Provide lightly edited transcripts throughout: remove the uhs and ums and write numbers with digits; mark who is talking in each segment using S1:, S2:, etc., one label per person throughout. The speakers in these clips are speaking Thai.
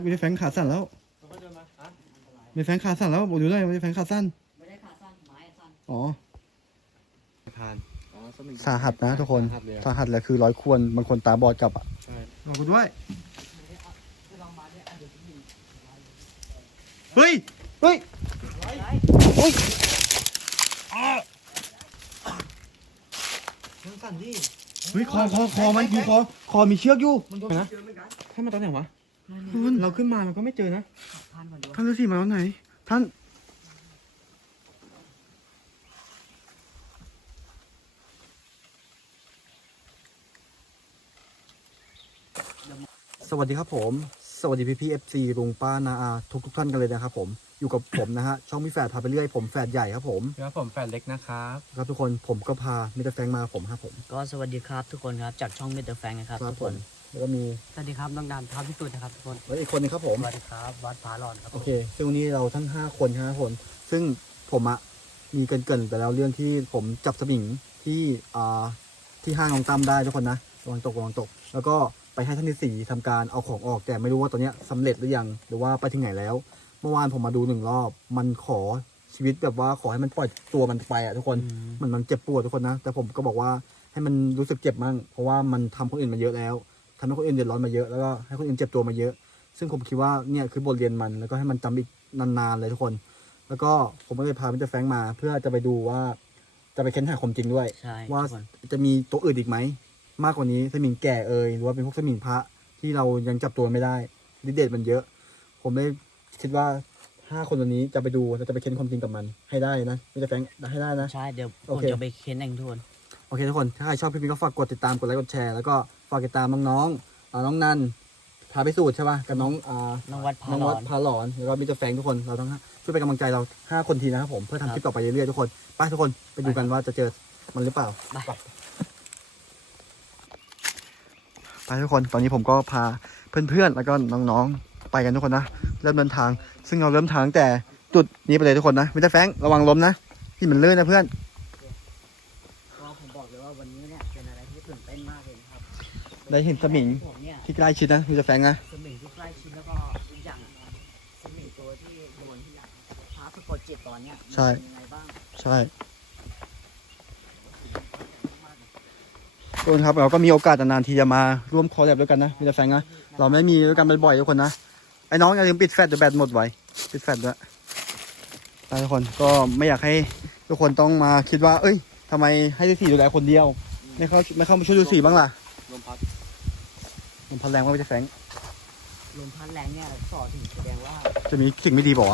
S1: ไม่ได้แฟงขาสั้นแล้วไม่แฟงขาสั้นแล้วบอกดูด้วยไม่ได้แฟงขาสั้นไม่ได้ขาสั้นไม้สั้นอ๋อ
S2: ผ่าน
S1: สาหัสนะทุกคนสาหัสเลยคือ100 ควรบางคนตาบอดกลับอ่ะบอกกูด้วยเฮ้ยเฮ้ยเฮ้ย
S2: สั่นดิ
S1: เฮ้ยคอมันอยู่คอมีเชือกอยู่
S2: นะท่านมาตอนไหนวะเราขึ้นมาเราก็ไม่เจอนะ
S1: ท่านฤาษีมาตอนไหนท่านสวัสดีครับผมสวัสดีพี่เอฟซีลุงป้านาอาทุกท่านกันเลยนะครับผมอยู่กับผมนะฮะช่องพี่แฝดพาไปเรื่อยผมแฝดใหญ่ครับผม
S2: ครับผมแฝดเล็กนะครับ
S1: ครับทุกคนผมก็พามิสเตอร์แฟงมาผมครับผม
S3: ก็สวัสดีครับทุกคนครับจากช่องมิสเตอร์แฟงนะครับทุกคน
S1: แล้วก็มี
S3: สวัสดีครับน้องดำท้าวพิสูจน์นะครับทุกคน
S1: แล้วอีกคนนึงครับผม
S3: สวัสดีครับวัดผาหลอนครับ
S1: โอเคซึ่งวันนี้เราทั้ง5 คนคนซึ่งผมอะมีเกินไปแล้วเรื่องที่ผมจับสมิงที่ห้างของตั้มได้ทุกคนนะระวังตกแล้วก็ไปให้ท่านที่4ทำการเอาของออกแต่ไม่รู้ว่าตอนนี้สำเร็จหรือยังหรือว่าไปถึงไหนแล้วเมื่อวานผมมาดู1 รอบมันขอชีวิตแบบว่าขอให้มันปล่อยตัวมันไปอะทุกคนมันเจ็บปวดทุกคนนะแต่ผมก็บอกว่าให้มันรู้สึกเจ็บมั่งเพราะว่ามันทำคนอื่นมาเยอะแล้วทำให้คนอื่นเดือดร้อนมาเยอะแล้วก็ให้คนอื่นเจ็บตัวมาเยอะซึ่งผมคิดว่าเนี่ยคือบทเรียนมันแล้วก็ให้มันจำอีกนานๆเลยทุกคนแล้วก็ผมก็เลยพามิสเตอร์แฟรงค์มาเพื่อจะไปดูว่าจะไปเค้นหาความจริงด้วยว่าจะมีตัวอื่นอีกไหมมากกว่านี้สมิงแก่หรือว่าเป็นพวกสมิงพระที่เรายังจับตัวไม่ได้ดิเดตมันเยอะผมเลยคิดว่า5 คนวันนี้จะไปดูแล้วจะไปเค้นความจริงกับมันให้ได้นะมิสเตอร์แฟรงค์ให้ได้นะ
S3: ใช่เดี๋ยวผมจะไปเค้นเองทุกคน
S1: โอเคทุกคนถ้าใครชอบคลิปนี้ก็ฝากกดติดตามกดไลค์กดแชร์แล้วก็ฝากติดตามน้องนันพาไปสูตรใช่ป่ะกับน้องวัดพาหลอนแล้วก็มิสเตอร์แฟรงค์ทุกคนเราต้องช่วยเป็นกำลังใจเรา5 คนทีนะครับผมเพื่อทำคลิปต่อไปเรื่อยๆทุกคนไปทุกคนไปดูกันว่าจะเจอมันหรือเปล่าไปทุกคนตอนนี้ผมก็พาเพื่อนๆแล้วก็น้องๆไปกันทุกคนนะเริ่มเดินทางซึ่งเราเริ่มทางแต่จุดนี้ไปเลยทุกคนนะมิสเตอร์แฟรงค์ระวังล้มนะที่มันลื่นนะเพื่อน
S3: ผมบอกเลยว่าวันนี้เนี่ยเป็นอะไรที่ตื่นเต้นมากเลยครับ
S1: ได้เห็นสมิงที่ใกล้ชิดนะมิสเตอร์แฟรงค์นะ
S3: สมิงที่ใกล้ชิดแล้วก็อีกอย่างสมิงตัวที่โดนที่อยากพาสปอร์ตจิตตอนเนี้ย
S1: ใช่
S3: ยังไงบ้าง
S1: ใช่ทุกคนครับเราก็มีโอกาสนานๆทีจะมาร่วมคอลแลบด้วยกันนะมิสเตอร์แฟรงค์นะเราไม่มีด้วยกันบ่อยๆทุกคนนะไอ้น้องอย่าลืมปิดแฟลชเดี๋ยวแบตหมดไว้ปิดแฟลชด้วยทุกคนก็ไม่อยากให้ทุกคนต้องมาคิดว่าเอ้ยทำไมให้ฤาษีดูแลคนเดียวไม่เข้ามาช่วยฤาษีบ้างล่ะลมพัดแรงว่าไม่ใช่แฟง
S3: ลมพัดแรงเนี่ยสอถึงแสดงว่า
S1: จะมีสิ่งไม่ดีบอกว่า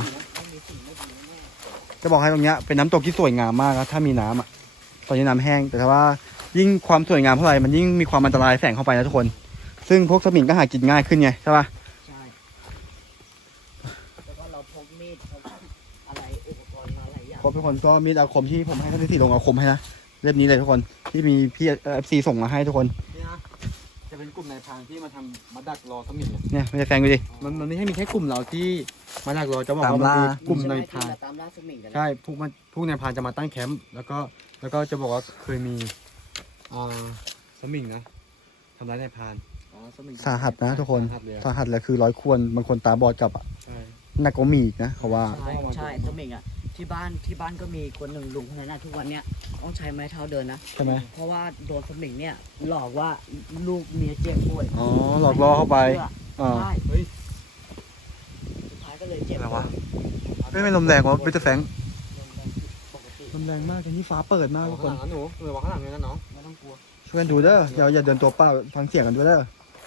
S1: จะบอกให้ตรงเนี้ยเป็นน้ำตกที่สวยงามมากนะถ้ามีน้ำอ่ะตอนนี้น้ำแห้งแต่ถ้าว่ายิ่งความสวยงามเท่าไหร่มันยิ่งมีความอันตรายแฝงเข้าไปนะทุกคนซึ่งพวกสมิงก็หากินง่ายขึ้นไงใช่ป่ะ
S3: ใช่แล้วก็เราพกมีดพกอะไรอุปกรณ์มาหลายอย่าง
S1: ทุกคนก็มีดอาคมที่ผมให้ท่านฤาษีลงอาคมให้นะเล่มนี้เลยทุกคนที่มีพี่FCส่งมาให้ทุกคน
S2: นี่นะจะเป็นกลุ่มนายพรานที่มาดักรอสมิง
S1: เนี่ยไม่ได้แฟงดูดิ
S2: มันไม่ใช่มีแค่กลุ่มเราที่มาดักรอจะบอกว่ามันกลุ่มนายพรานใช่พวกนายพรานจะมาตั้งแคมป์แล้วก็จะบอกว่าเคยมีสมิงนะทำร้ายนายพราน
S1: สาหัสนะทุกคนสาหัสเลยคือ100 ควรบางคนตาบอดกลับอ่ะนักก็มีนะเขาว่า
S3: ใช่สมิงอ่ะที่บ้านก็มีคนหนึ่งลุงคนนั้นนะทุกวันเนี้ยต้องใช้ไม้เท้าเดินนะ
S1: ใช่ไหม
S3: เพราะว่าโดนสมิงเนี่ยหลอกว่าลูกเมียเจ็บป่วย
S1: อ๋อหลอกล่อเข้าไป
S3: ใช่สุดท้ายก็เลยเจ็บ
S1: อะไรวะไม่ลมแรงวะมิสเตอร์แฟรงค์ลมแรงมากตอนนี้ฟ้าเปิดมากทุกคน
S2: หนูวางข้างหลังเลยนะน้อง
S3: ไม่ต้องกลัว
S1: ช่วยกันดูเด้ออย่าเดินตัวเปล่าฟังเสียงกันด้วยเด้อ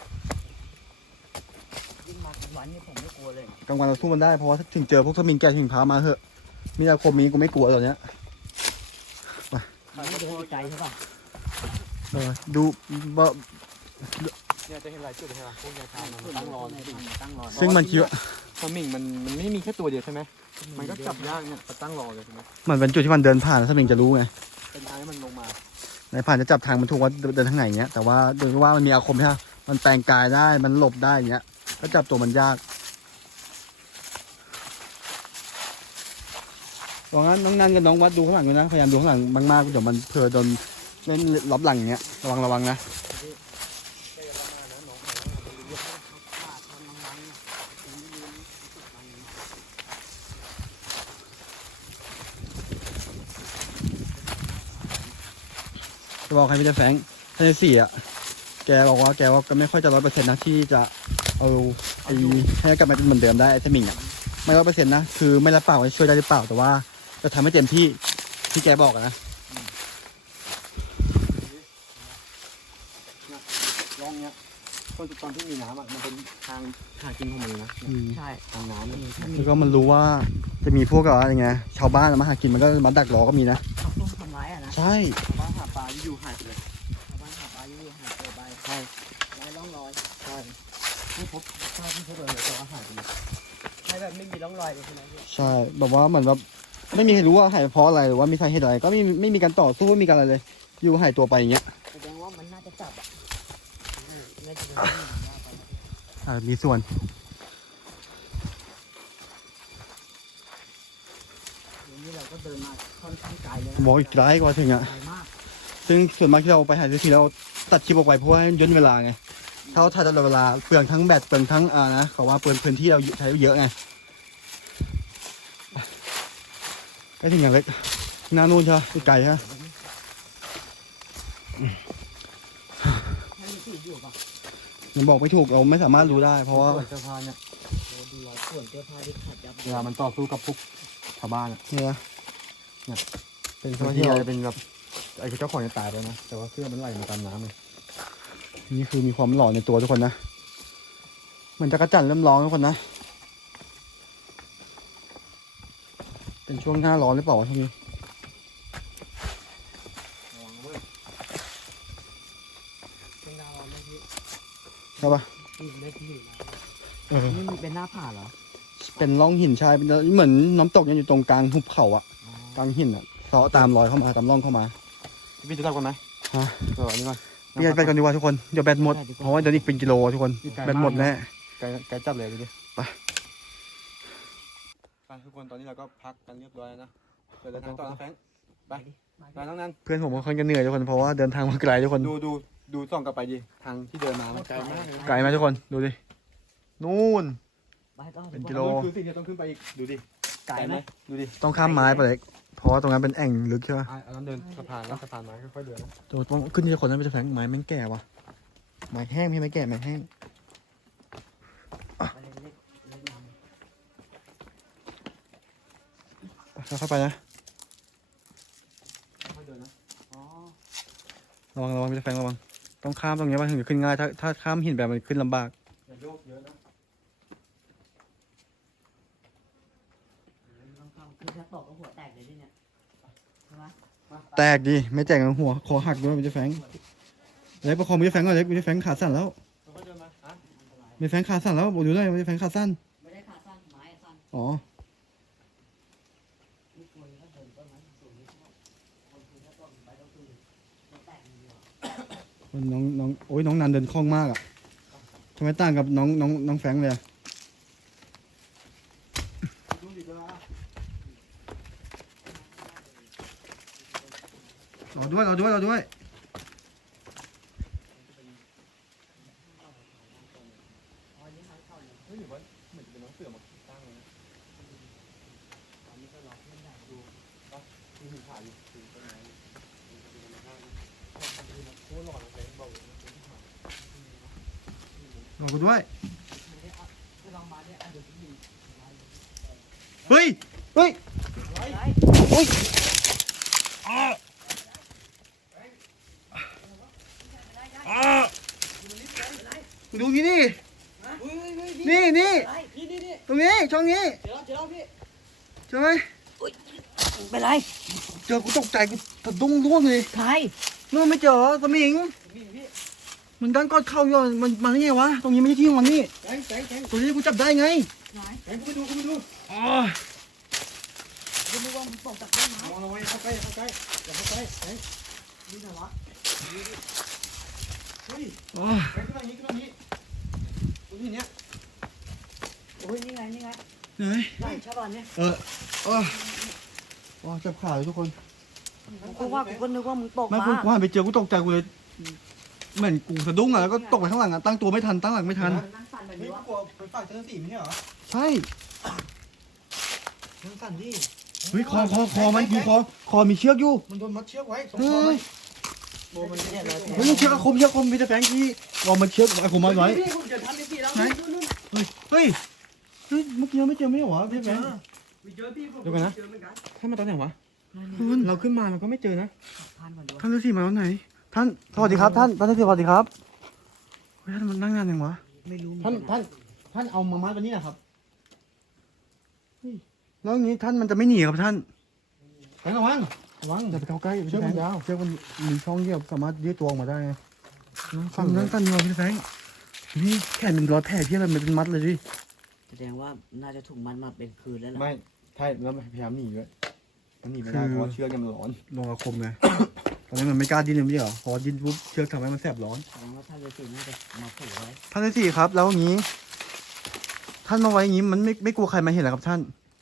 S3: ยิ่งมากลางวันนี่ผมไม่กลัวเลย
S1: กลางวันเราสู้มันได้เพราะว่าถึงเจอพวกสมิงแกถึงพามาเหอะมีอาคมนี้กูไม่กลัวตอนเนี้ย
S3: มันไม่ดูใจใช่ป่ะ
S1: ดูบ่
S2: เนี่ยจะเห็นหลายจุดใช่ป่ะพวกนายพรานมันตั้งรอ
S1: ซึ่งมันคิดว่า
S2: สมิงมันไม่มีแค่ตัวเดียวใช่ไหมมันก็จับยากเนี่ยตั้งรอเลยใช่ไหม
S1: มันเป็นจุดที่มันเดินผ่านสมิงจะรู้ไง
S2: เป็นทางให้มันลงมา
S1: ในผ่านจะจับทางมันถูกว่าเดินทางไหนเงี้ยแต่ว่าโดยว่ามันมีอาคมใช่ไหมมันแปลงกายได้มันหลบได้เงี้ยก็จับตัวมันยากเพราะงั้นน้องนันกับน้องวัดดูข้างหลังด้วยนะพยายามดูข้างหลังมากๆเดี๋ยวมันเผื่อโดนเล่นล็อบหลังเงี้ยระวังนะจะบอกให้พี่แฟรงค์ท่านที่สี่อ่ะแกบอกว่าแกว่าก็ไม่ค่อยจะ100%นะที่จะเอาไอ้ให้กลับมาเป็นเหมือนเดิมได้ไอ้สมิงอ่ะไม่100%นะคือไม่รับปากว่าช่วยได้หรือเปล่าแต่ว่าจะทำให้เต็มที่ที่แกบอกอะนะร่องเนี้ยตอนที่มีน้ำอ่ะมันเป็นทางหากินของมันนะ
S3: ใช่
S1: ทางน้ำแล้วก็มันรู้ว่าจะมีพวกอะไรเงี้ยชาวบ้านมาหากินมันก็มาดักรอก็มีนะ
S3: เขาต้องทำร้ายอ่ะนะ
S1: ใช่
S2: ชาวบ้านหาปลาที่อยู่หายไปเลย
S3: ชาวบ้านหาปลาอยู่หาตัวไป
S2: ใช่
S3: ไร้ร่องรอย
S2: ใช่ไม่พบชาติที่พบเลยแต่ว่าหายไปเลย
S3: ใช่แบบไม่มีร่องรอยเลยใช่ไหมพี่
S1: ใช่แบบว่าเหมือนแบบไม่มีใครรู้ว่าหายเพราะอะไรหรือว่ามีสาเหตุอะไรก็ไม่มีการต่อสู้ไม่มีการอะไรเลย อยู่หายตัวไปอย่างเงี้ย
S3: แสดงว่ามันน่าจะจับอ่ะน่าจะเป็นที่หนึ่งว่าไป
S1: มีส่วน
S3: ทีนี้เราก็เดินมาค่อนข้างไกลเลย
S1: บอกอีกไกลกว่าถึงอ่ะ
S3: ไกลมาก
S1: ซึ่งส่วนมากที่เราไปหาทีเราตัดคลิปออกไปเพราะว่าย่นเวลาไงถ้าเราถ่ายตลอดเวลาเปลืองทั้งแบตเปลืองทั้งนะเขาว่าเปลืองพื้นที่เราใช้เยอะไงใกล้ถึงอย่างเล็กหน้านู่นใช่ไหมไกลใช่ไหม
S3: ให้มีที่อยู่ป่ะ
S1: ยังบอกไม่ถูกเราไม่สามารถรู้ได้ เพราะว่า
S2: เสื้อผ้าเนี่ย
S3: โอ้ดูรอยข่วนเสื้อผ้าที่ขาดยับ
S2: เวลามันต่อสู้กับพวกชาวบ้านอะ
S1: เนี่ย
S2: เป็น
S1: เสื้
S2: เสื้
S1: อ
S2: อ
S1: ที่
S2: ที่อะไรเป็นแบบไอ้เจ้าของจะตายไปนะแต่ว่าเสื้อมันไหลมาตามน้ำเลย
S1: นี่คือมีความหล่อในตัวทุกคนนะเหมือนจักรจั่นเริ่มร้องทุกคนนะเป็นช่วงหน้าร้อนหรือเปล่าวะช่วงนี้
S2: ระวังเว้ย
S3: เป็นดาวไม่พี่
S1: ใช่ปะ
S3: พี่ไม่ที่อยู่นะ
S1: เออ
S3: นี่มันเป็นหน้าผาเหรอ
S1: เป็นร่องหินใช่เป็นเหมือนน้ำตกเนี่ยอยู่ตรงกลางหุบเขาอะ
S3: อ๋อก
S1: ลางหินอะเสาะตามรอยเข้ามาตามร่องเข้ามา
S2: พี่จะกลับกันไหม
S1: ฮะ
S2: เดี๋ยวอันนี้ก่อน
S1: พี่ไปก่อนดีกว่าทุกคนเดี๋ยวแบตหมดเพราะว่าเดี๋ยวอีกเป็นกิโลทุกคนแบตหมดแน่
S2: ไกลจัดเลยดูดิ
S1: ไป
S2: ไปทุกคนตอนนี้เราก็พักกันเรียบร้อยแล้วนะเดี๋ยวเดินทางต่อนะแฟรงค์ไปไปน้องนัน
S1: เพื่อนผมก็ค่อนข้างเหนื่อยทุกคนเพราะว่าเดินทางมาไกลทุกคน
S2: ดูส่องกลับไปดิทางที่เดินมามันไกลมากเลยนะ
S1: ไกลไหมทุกคนดูดินู่น
S3: ไปต่อ
S1: เป็นกิโล
S2: คือสิ่งที่ต้องขึ้นไปอีกดูดิ
S3: ไกลไหม
S2: ดูดิ
S1: ต้องข้ามไม้ไปเลยเพราะว่าตรงนั้นเป็นแอ่งลึกใช่ปะ
S2: อันนั้นเดินสะพานแล้วสะพานไม้ค่อยๆเดินนะ
S1: ตัวต้องขึ้นที่คนนั้นไปจะแฝงไม้แม่งแก่วะไม้แห้งไม่ใช่ไม้แก่ไม้แห้ง
S3: ไปเล็กเล็กน้ำ
S1: เข้าไปนะ
S2: ค่อยๆเดินนะ
S3: อ๋อ
S1: ระวังไม่จะแฝงระวังต้องข้ามตรงนี้มันถึงจะขึ้นง่ายถ้าข้ามหินแบบมันขึ้นลำบาก
S2: อย่าโยกเยอะนะ
S3: คือถ้าตกก็หัวแตกเลยที่เนี่ยใช่ไหม
S1: แตกดิไม่แตกหัวคอหักด้วยมันจะแฝงเล็กประคองมันจะแฝงก่อนเล็กมันจะแฝงขาสั้นแล้ว
S2: ค่อยๆเดินมาฮะ
S1: มันแฝงขาสั้นแล้วบอกดูด้วยมันจะแฝงขาสั้น
S3: ไม่ได้ขาสั้นไม้สั้น
S1: อ๋อ
S3: นี่ควรก็เดินต้นไม้สูงนิดนึงคนคือถ้าต้นไปก็คือหัวแตกอย่างเดียว
S1: น้องโอ้ยน้องนันเดินคล่องมากอ่ะทำไมต่างกับน้องแฝงเลยอะ
S2: ดูดิเวลาร
S1: อด้วย
S3: อ๋อนี่เขาเข้าเลย
S2: เฮ้ยหรือว่าเหมือนจะเป็นน้องเสือมาตั้งเลยนะ
S3: ตอนนี้ก็รอเพื่อนได้ดู
S2: มีหินผ่าอยู่ถึงต้นไม้โคตรหล่อเลยบอกเลย
S1: รอกูด้วย
S3: ไม่ได้เอาก็ลองมาเนี่ยเดี๋ยวจะยิง
S1: เฮ้ย ดูที่นี่ นี่
S3: นี่
S1: ตรงนี้ช่องนี้
S3: เดี๋ยวพี่
S1: ใช่ไหม
S3: เป็นไร
S1: เจอกูตกใจกูสะดุ้งร่วงเลย
S3: ใคร
S1: นู่นไม่เจอสมิงมันดันก้อนเข้าอยู่มันได้ไงวะตรงนี้ไม่ใช่ที่ของมันนี่
S2: แกง
S1: ตัวนี้กูจับได้ไง
S3: ไหน
S2: แกงกูไปดู
S1: อ๋อ
S3: ก็นึกว่ามันตกจากต้นไม้
S2: มองเราไว้เข้าใกล้อย่าเข้าใกล้แกง
S3: นี่นะวะ
S2: เฮ้ย
S1: อ๋อ
S2: แกงขึ้นมาอย่างนี้ดูนี่เนี้ย
S3: โอ้ยนี่ไง
S1: ไหน
S3: ไล่ชาวบ้านเนี่ย
S1: อ๋อจับขาเลยทุกคน
S3: กูว่ากูก็นึกว่ามึงตก
S1: ไม่
S3: มา
S1: กูหันไปเจอกูตกใจกูเลยเหมือนกูสะดุ้งอ่ะแล้วก็ตกไปข้างหลังอ่ะตั้งตัวไม่ทันตั้งหลังไม่ทัน
S3: นั่งสั่นแบบ
S2: เฮ้ย
S3: นี้วะ
S2: กลัวไปฝากเจ้าหน้าที่ไม่ใช่เหรอ
S1: ใช่
S2: นั่งสั่นดิ
S1: เฮ้ยคอมันอยู่คอมีเชือกอยู่
S2: มันโดนมัดเชือกไว้สอง
S1: เฮ้
S2: คอไว้
S1: ย
S3: โบมันเนี่ยเรา
S1: เฮ้ยเชือกอาคมพี่จะแฝงที่ว่ามันเชือกอาคมมาไว้
S3: พี่ผมจะทำในที่แล้ว
S1: ไหน เฮ้ยเมื่อกี้เราไม่เจอไม่เหรอวะพี่แฝง
S2: เดี๋ยวกันนะท่านมาตอนไหนวะเราขึ้นมาเราก็ไม่เจอนะ
S3: พันก่อนดู
S1: ท่านฤาษีมาตอนไหนท่านสวัสดีครับท่านฤาษีสวัสดีครับเฮ้ยท่านมันนั่งนานยังวะ
S3: ไม่รู้
S1: ท่านเอามามัดตัวนี้นะครับเฮ้ยแล้วอย่างนี้ท่านมันจะไม่หนีครับท่านแฝงระวังอย่าไปเข้าใกล้
S2: เชือกมันยาว
S1: เชือกมันมีช่องที่สามารถยืดตัวออกมาได้ไงฝั่งนั้นสั้นอยู่พี่แฝงนี่แขนเป็นรอยแผลที่อะไรมันเป็นมัดเลยดิ
S3: แสดงว่าน่าจะถูกมัดมาเป็นคืนแล้วล่ะ
S2: ไม่ใช่แล้วมันพยายามหนีด้วยมันหนีไม่ได้เพราะว่าเชือกเนี่ยมันร้อน
S1: ลงอาคมไง ตอนนี้มันไม่กล้าดิ้นเลยไม่ใช่เหรอพอดิ้นปุ๊บเชือกทำให้มันแสบร้อน
S3: แสดงว่าท่านฤาษีน่าจะมาผูกไว้
S1: ท่านที่สี่ครับ แล้วอย่างนี้ ท่านมาไว้อย่างนี้มันไม่กลัวใครมาเห็นเหรอครับท่าน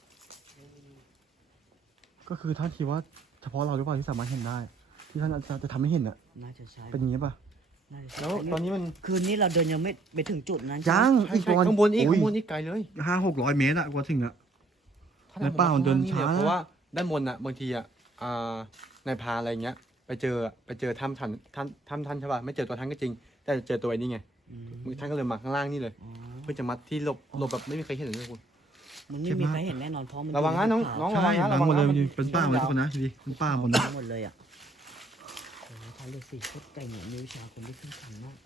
S1: ก็คือท่านคิดว่าเฉพาะเราหรือเปล่าที่สามารถเห็นได้ ที่ท่านจะทำให้เห็นอ่ะ
S3: น่าจะใช่
S1: เป็นอย่างนี้ป่ะ
S3: น่าจะใช่
S2: แล้วตอนนี้มัน
S3: คืนนี้เราเดินยังไม่ไปถึงจุดนั้น
S1: ยัง
S2: ใช่
S1: อีก
S2: ใช่
S1: ประมาณ
S2: ข้างบนอีก
S1: โอ้ย
S2: ข้างบนอีกไกลเลย
S1: 500-600 เมตรอะกว่าถึงอะ ในป่ามันเดินช้า
S2: เพราะว่าด้านบนอ่ะบางทีอ่ะในพรานอะไรเงี้ยไปเจอถ้ำท่านใช่ป่ะไม่เจอตัวท่านก็จริง แต่เจอตัวไอ้นี่ไง
S3: อืม
S2: ท่านก็เลยมาข้างล่างนี่เลย
S3: อ๋อ
S2: เพื่อจะมัดที่หลบแบบไม่มีใครเห็นเลยคุณ
S3: มันไม่มีใครเห็นแน่นอนเพราะมัน
S2: ระวังนะน้อง
S3: ยู่ใ
S2: น้อง
S1: ใช่บางหมดเลย
S2: ระวังนะ
S1: เป็นป่าหมดเลยทุกคนนะดูดิเป็นป่าหมดเลย
S3: ทั้งหมดเลยอ่ะโอ้โหท่านฤาษีโคตรเก่งเนี่ยมีวิชาคนที่ขึ้นขันมาก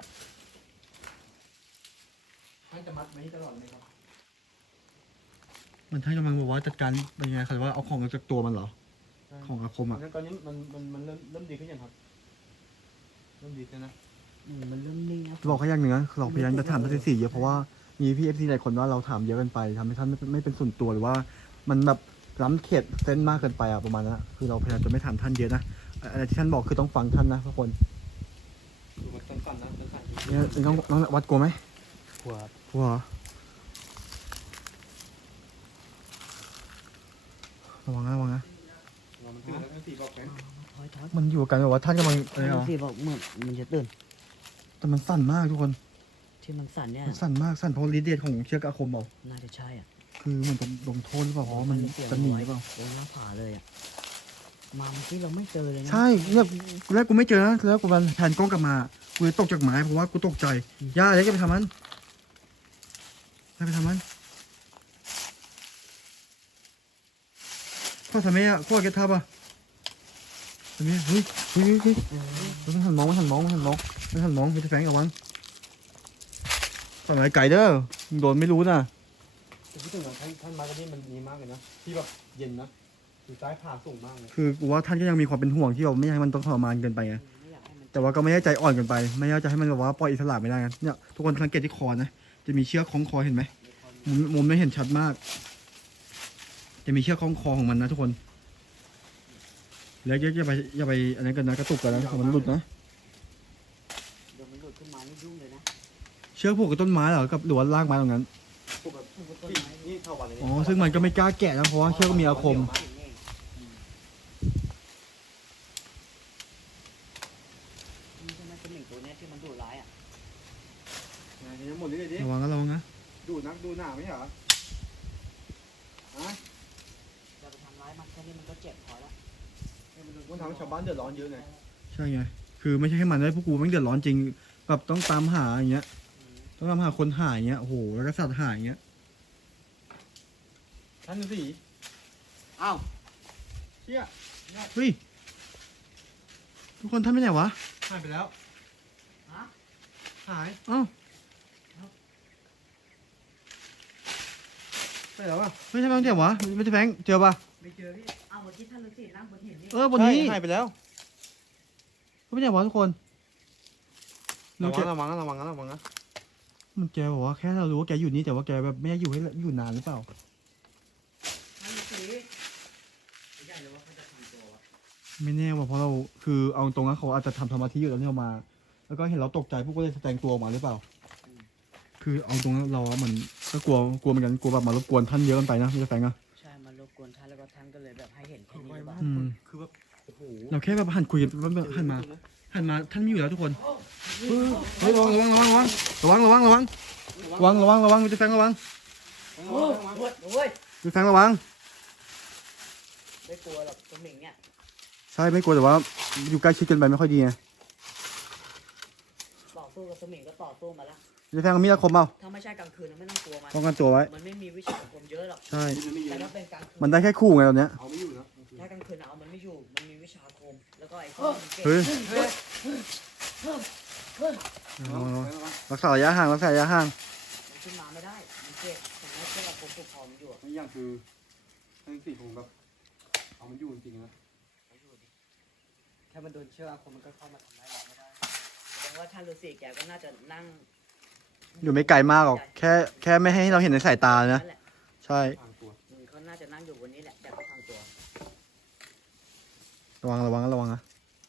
S2: ท่านจะมัดไว้ตลอดเลยครับ
S1: มันท่านกำลังบอกว่าจัดการเป็นยังไงครับว่าเอาของออกจากตัวมันเหรอ ของอาคมอะ
S2: ตอนนี้มันเริ่มดีขึ้นยังครับ เริ่มดีขึ้นนะ
S3: มันเริ่มนิ่งนะ
S1: บอกแค่อย่างหนึ่งนะเราพยายามจะถามท่านที่สี่เยอะเพราะว่ามีพี่เอฟซีหลายคนว่าเราถามเยอะเกินไปทำให้ท่านไม่เป็นส่วนตัวหรือว่า มันแบบล้ำเขตเส้นมากเกินไปอะประมาณนั้นอะคือเราพยายามจะไม่ถามท่านเยอะนะอะไรที่ท่านบอกคือต้องฟังท่านนะทุกคน
S2: ดูมันสั่นๆนะสั่นๆ
S1: เนี่ยน้องวัดกลัวไหม
S3: กลัว
S1: กลัวเหรอระวังนะ
S2: มันตื่นแล้วท่านสีบอกแข็ง
S3: ถอย
S1: มันอยู่กับการแบบว่าท่านกำลังอะไร
S3: ท่าน
S1: เหร
S3: ฤา
S1: อ
S3: ษีบอกเหมือนมันจะตื่น
S1: แต่มันสั่นมากทุกคน
S3: ที่มันสั่นเนี่ย
S1: มันสั่นมากสั่นเพราะฤทธิ์เดชของเชือกอาคมเปล่า
S3: น่าจะใช่อ่ะ
S1: คือเหมือนจะลงโทษหรือเปล่าเพราะว่ามันจะหนีหรือเปล่า
S3: โอ้หน้าผาเลยอ่ะมาเมื่อกี้เราไม่เจอเลยนะ
S1: ใช่เนี่ยแรกกูไม่เจอนะแล้วกูมันแทนกล้องกลับมากูเลยตกจากไม้เพราะว่ากูตกใจย่าเล็กก็ไปทำมันไปทำมันพ่อทำไมอ่ะพ่อแกทับอ่ะทำไมเฮ้ยมันหันมองไม่ได้แฝงกับมันตอนไหนไก่เด้อโดนไม่รู้นะ
S2: แต่พูดถึงอะท่านมากันนี่มันดีมากเลยนะ ที่แบบเย็นนะอยู่ใต้ผาสูงมากเลย
S1: คือกูว่าท่านก็ยังมีความเป็นห่วงที่แบบไม่อยากให้มันต้องทรมานเกินไปไง
S3: ไม่อยากให้มัน
S1: แต่ว่าก็ไม่ให้ใจอ่อนเกินไป ไม่อยากจะให้มันแบบว่าปล่อยอิสระไม่ได้นะเนี่ยทุกคนสังเกตที่คอนะจะมีเชือกคล้องคอเห็นไหมมุมไม่เห็นชัดมาก จะมีเชือกคล้องคอของมันนะทุกคนแล้วอย่าไปอันนั้นกันนะกระตุกกันนะของมันหลุดนะ
S3: เดี๋ยวมันหลุดขึ้นมานี่ยุ่งเลยนะ
S1: เชือกผูกกับต้นไม้เหรอกับหรือว่าลากไม้ตรงนั้น
S2: พวกแบบ
S3: ต้นไม้
S2: นี่เท่าวันเลย
S1: อ๋อซึ่งมันก็ไม่กล้าแกะนะเพราะว่าเชือกก็มีอาคม
S3: นี่ใช่ไหมเป็นหนึ่งตัวเนี้ยที่มันดุร้ายอ่ะ
S2: ยังหมดเลยดิ
S1: ระวังนะ
S2: ดูนักดูหนาไม่เหรอฮะ
S3: จะไปทำร้ายมันแค่นี้มันก็เจ็บพอแล้ว
S2: มันทำให้ชาวบ้านเดือดร้อนเยอะไง
S1: ใช่ไงคือไม่ใช่แค่มันได้พวกกูแม่งเดือดร้อนจริงแบบต้องตามหาอย่างเงี้ยต้องตามหาคนหายอย่างเงี้ยโอ้โหแล้วก็สัตว์หายอย่างเงี้ย
S2: ท่านสี
S3: อ้าว
S2: เชี่ย
S1: เฮ้ยทุกคนท่านไปไหนวะ
S2: หายไปแล้ว
S3: ฮะ
S2: หาย
S1: เอ้า
S2: ไปแล้วอ่ะ
S1: ไม่ใช่แบงค์เดี๋ยววะไม่ใช่แบงค์เจอปะ
S3: ไม่เจอพี่อ้าวเมื่อกี้ท่านฤาษีนั่งบนหินนี่
S1: บนนี้
S2: หายไปแล้ว
S1: ก็ไม่ใช่วะทุกคน
S2: ระ
S1: แก
S2: วังนะระวังนะ
S1: มันแกบอกว่าแค่เรารู้ว่าแกอยู่นี่แต่ว่าแกแบบไม่ได้อยู่ให้อยู่นานหรือเปล่า
S3: ท่านฤาษีไม่ใช่เลยว่าเขาจะทำตัววะ
S1: ไม่แน่ว่าเพราะเราคือเอาตรงนั้นเขาอาจจะทำสมาธิอยู่แล้วที่เรามา แล้วก็เห็นเราตกใจพวกก็เลยแสดงตัวออกมาหรือเปล่า คือเอาตรงนั้นเราอะเหมือนก็กลัวเหมือนกันกลัวแบบมารบกวนท่านเยอะเกันไปนะไม่ใช่แฟงอะ
S3: ใช่มารบกวนท่านแล้วก็ท่านก็เลยแบบให้เห็นแค่นี้หรือเปล่า
S1: อืม
S2: คือแบบโอ้โห
S1: เราแค่แบบหันคุยกันแบบหันมาท่านไม่อยู่แล้วทุกคนเฮ้ยระวังไม่ใช่แฟงระวัง
S3: โอ้ย
S1: ไม่ใช่แฟงระวัง
S3: ไม่กลัวหรอกสมิงเนี่ย
S1: ใช่ไม่กลัวแต่ว่าอยู่ใกล้ชิดกันไปไม่ค่อยดีไง
S3: สู้กับสมิงก็ต่อสู้มาแล้ว
S1: จะแทงมีดคมเปล่า
S3: ถ้าไม่ใช่กลางคืนนะไม่ต้องกลัวมัน
S1: ป้องกันตัวไว้
S3: มันไม่มีวิชาอาคมเยอะหรอก
S1: ใช่
S2: มันไม่เย
S3: แต่
S2: อะ
S3: ถ้าเป็นกลางคืน
S1: มันได้แค่คู่ไงตอนเนี้ย
S2: เอาไม่อยู่นะ
S3: ถ้ากลางคืนเอามันไม่อยู่มันมีวิชาอาคมแล้วก็ไอ้ที่มันเก่ง
S1: เฮ้ย
S2: เอาเอาเอา
S1: รักษาระยะห่างรักษาระยะห่าง
S3: มันขึ้นมาไม่ได้มันเก่งถึงแม้เชื่ออาคมปกครองมันอยู่อะ
S2: ไม่อย่างคือทั้งสี่ผมแบบเอามันอยู่จริงๆนะ
S3: เอาอยู่ดิ
S2: แค่มันโดนเชือกอาคมมันก็เข้ามาทำร้ายเราไม่ได้
S3: แสดงว่าท่านฤาษีแกก็น่าจะนั่ง
S1: อยู่ไม่ไกลมากหรอกแค่ไม่ให้เราเห็นในสายตานะ
S3: นั่นแหละ
S1: ใช่
S2: ทางตัว
S3: เขาน่าจะนั่งอยู่บนนี้แหละแต่เขาทางตัว
S1: ระวังนะ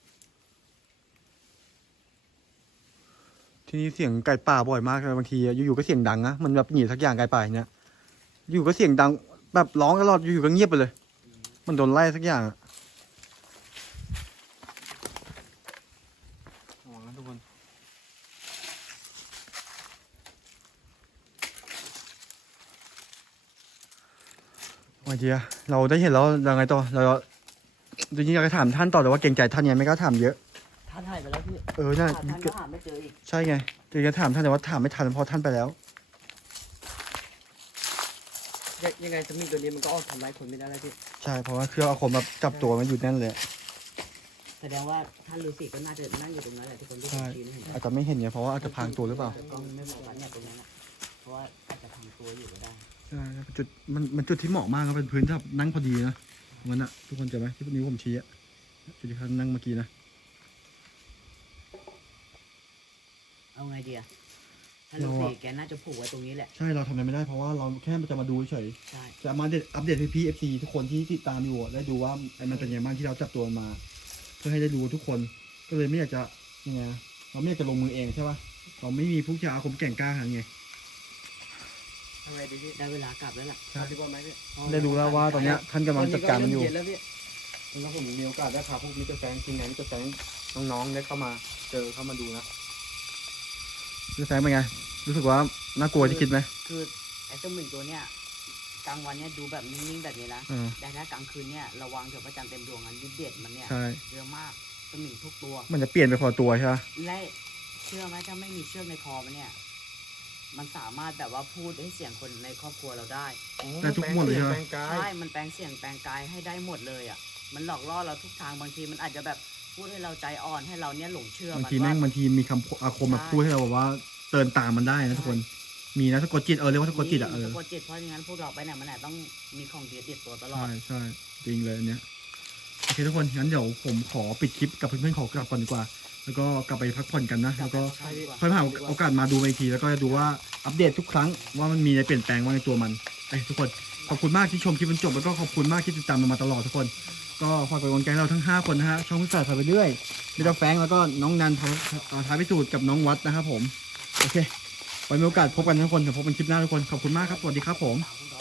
S1: ที่นี่เสียงไก่ป่าบ่อยมากเลยบางทีอยู่ๆก็เสียงดังนะมันแบบหนีสักอย่างไก่ป่าอย่างเนี้ยอยู่ก็เสียงดังแบบร้องตลอดอยู่ๆก็เงียบไปเลย มันโดนไล่สักอย่างอะ
S2: ระวังนะทุกคน
S1: วันเดียเราได้เห็นแล้วยังไงต่อเราจริงๆอยากจะถามท่านต่อแต่ว่าเกรงใจท่านไงไม่กล้าถามเยอะ
S3: ท่านหายไปแล้วพี่
S1: น่า
S3: หาท่านก็หาไม่เจออีก
S1: ใช่ไงจริงๆจะถามท่านแต่ว่าถามไม่ทันเพราะท่านไปแล้ว
S2: ยังไงสมิงตัวนี้มันก็ออกทำร้ายคนไม่ได้แล้วพี่
S1: ใช่เพราะว่าเครื่องเอาคนมาจับตัวมันอยู่แน่นเลย
S3: แสดงว่าท่านฤาษีก็น่าจะนั่งอยู่ตรงนั้นแหละที่คนที่
S1: ใช่
S3: ชี้นี่เห็น
S1: อาจจะไม่เห็นไงเพราะว่าอาจจะพรางตัวหรือเปล่า
S3: แต่กล้องไม่เหมาะกันเนี่ยตรงนั้นอะเพราะว่าอาจจะทำตัวอยู่ก็ได้
S1: ใช่ครับจุดมันจุดที่เหมาะมากครับเป็นพื้นที่แบบนั่งพอดีนะมันอะทุกคนเจอไหมที่นิ้วผมชี้อะจุดที่เขานั่งเมื่อกี้นะ
S3: เอาไงดีอะท่านฤาษีแกน่าจะผูกไว้ตรงนี้แหละ
S1: ใช่เราทำอะไรไม่ได้เพราะว่าเราแค่จะมาดูเฉย
S3: ใช่
S1: จะมาอัปเดตให้พี่FC ทุกคนที่ติดตามอยู่อะได้ดูว่าไอ้มันเป็นยังไงบ้างที่เราจับตัวมันมา เพื่อให้ได้รู้ทุกคนก็เลยไม่อยากจะยังไงอะเราไม่อยากจะลงมือเองใช่ปะเราไม่มีผู้ชาอาคมแก่งกล้าขนาดไง
S2: ทำไงดีพี่
S3: ได้เวลากลับแล้วล่ะ
S2: ทำดีกว่าไหมพี่
S1: ได้รู้แล้วว่าตอนเนี้ยท่านกำลังจัดการมันอยู่
S2: ตอนนี้ก็เริ่มเย็นแล้วพี่แล้วผมมีโอกาสได้พาพวกมิสเตอร์แฟรงค์ทีมงานมิสเตอร์แฟรงค์น้องๆได้เข้ามาเข้ามาดูนะ
S1: พี่แฟงเป็นไงรู้สึกว่าน่ากลัวที่คิดไหม
S3: คือไอ้เจ้าหมึงตัวเนี้ยกลางวันเนี้ยดูแบบนิ่งๆแบบนี้นะ
S1: เออ
S3: แต่ถ้ากลางคืนเนี่ยระวังเถอะพระจันทร์เต็มดวงอันดิเด็ดมันเนี่ย
S1: ใช่
S3: เยอะมากสมิงทุกตัว
S1: มันจะเปลี่ยนไปพอตัวใช่ปะ
S3: และเชื่อไหมถ้าไม่มีเชือกในคอมันเนี่ย มันสามารถแบบว่าพูดให้เสียงคนในครอบครัวเราได้
S1: แต่ทุกหมดเลยใช่ไหม
S2: แปลงกาย
S3: ใช่ มันแปลงเสียงแปลงกายให้ได้หมดเลยอ่ะ มันหลอกล่อเราทุกทางบางทีมันอาจจะแบบพูดให้เราใจอ่อนให้เราเนี่ยหลงเชื่อบ
S1: าง
S3: มัน
S1: ที
S3: ว่า
S1: แม่งบางทีมีคำอาคมแบบพูดให้เราแบบว่าเตือนตามมันได้นะทุกคน มีนะสะกดจิตเรียกว่าสะกดจิตอะ
S3: สะกดจิตเพราะงั้นพวกเราไปไหนมันอาจต้องมีของดีติดตัวตลอ
S1: ใช่
S3: ด
S1: ใช่จริงเลยอันเนี้ยโอเคทุกคนงั้นเดี๋ยวผมขอปิดคลิปกับเพื่อนๆขอกลับก่อนดีกว่า แล้วก็กลับไปพักผ่อนกันนะแล้วก็ ค่อยหาโอกาสมาดูอีกทีแล้วก็จะดูว่าอัปเดตทุกครั้งว่ามันมีอะไรเปลี่ยนแปลงว่าในตัวมันทุกคนขอบคุณมากที่ชมคลิปจนจบแล้วก็ขอบคุณมากที่ติดตามเรามาตลอดทุกคน ก็ฝากกดกำลังใจเราทั้ง5คนนะฮะช่องพิศาจพาไปเรื่อยมิสเตอร์แฟรงค์แล้วก็น้องนันท้าพิสูจน์กับน้องวัดนะครับผมโอเคไว้มีโอกาสพบกันทุกคนเดี๋ยวพบกันคลิปหน้าทุกคนขอบคุณมากครับสวัสดีครับผม
S3: ตาม